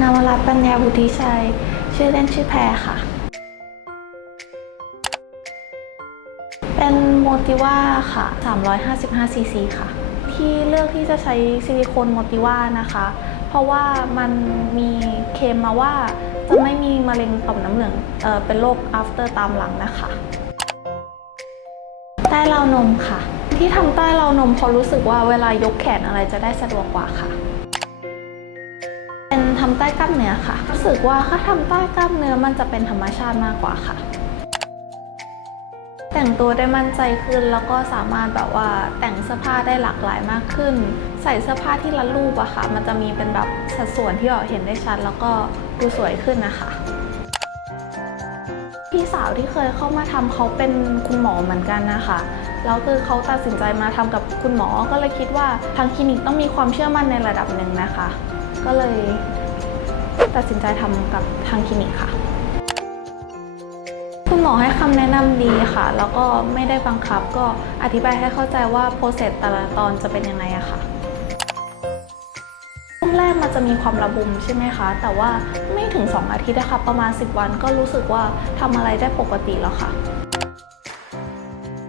นามรัตน์ปัญญาบุตริชัย ชื่อเล่นชื่อแพรค่ะ เป็นโมติว่าค่ะ 355ซีซีค่ะ ที่เลือกที่จะใช้ซิลิโคนโมติว่านะคะ เพราะว่ามันมีเคมมาว่าจะไม่มีมะเร็งต่อมน้ำเหลืองเออเป็นโรค after ตามหลังนะคะ ใต้ราวนมค่ะ ที่ทำใต้ราวนมเพราะรู้สึกว่าเวลายกแขนอะไรจะได้สะดวกกว่าค่ะ ทำใต้กล้ามเนื้อค่ะ รู้สึกว่าถ้าทำใต้กล้ามเนื้อมันจะเป็นธรรมชาติมากกว่าค่ะ แต่งตัวได้มั่นใจขึ้นแล้วก็สามารถแบบว่าแต่งเสื้อผ้าได้หลากหลายมากขึ้น ใส่เสื้อผ้าที่รัดรูปอะค่ะ มันจะมีเป็นแบบสัดส่วนที่เราเห็นได้ชัด แล้วก็ดูสวยขึ้นนะคะพี่สาวที่เคยเข้ามาทำเขาเป็นคุณหมอเหมือนกันนะคะแล้วคือเขาตัดสินใจมาทำกับคุณหมอก็เลยคิดว่าทางคลินิกต้องมีความเชื่อมั่นในระดับหนึ่งนะคะ ก็เลย ตัดสินใจทำกับทางคลินิกค่ะ คุณหมอให้คำแนะนำดีค่ะ แล้วก็ไม่ได้บังคับก็อธิบายให้เข้าใจว่าโปรเซสแต่ละตอนจะเป็นยังไงอะค่ะช่วงแรกมันจะมีความระบุมใช่ไหมคะ แต่ว่าไม่ถึง 2 อาทิตย์นะคะประมาณ 10 วันก็รู้สึกว่าทำอะไรได้ปกติแล้วค่ะ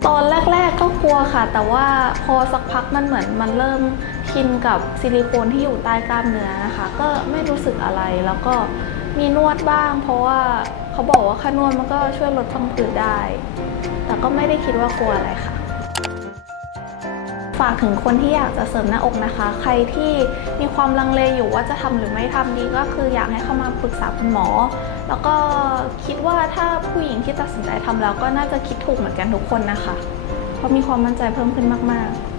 ตอนแรกๆก็ก ลัวค่ะ แต่ว่าพอสักพักมันเหมือนมันเริ่มชินกับซิลิโคนที่อยู่ใต้กล้ามเนื้อนะคะ ก็ไม่รู้สึกอะไรแล้วก็มีนวดบ้าง เพราะว่าเขาบอกว่าค่านวดมันก็ช่วยลดพังผืดได้ แต่ก็ไม่ได้คิดว่ากลัวอะไรค่ะ ฝากถึงคนที่อยากจะเสริมหน้าอกนะคะ ใครที่มีความลังเลอยู่ว่าจะทำหรือไม่ทำดีก็คืออยากให้เข้ามาปรึกษาคุณหมอ แล้วก็คิดว่าถ้าผู้หญิงที่ตัดสินใจทำแล้วก็น่าจะคิดถูกเหมือนกันทุกคนนะคะ เพรามีความมั่นใจเพิ่มขึ้นมาก ๆ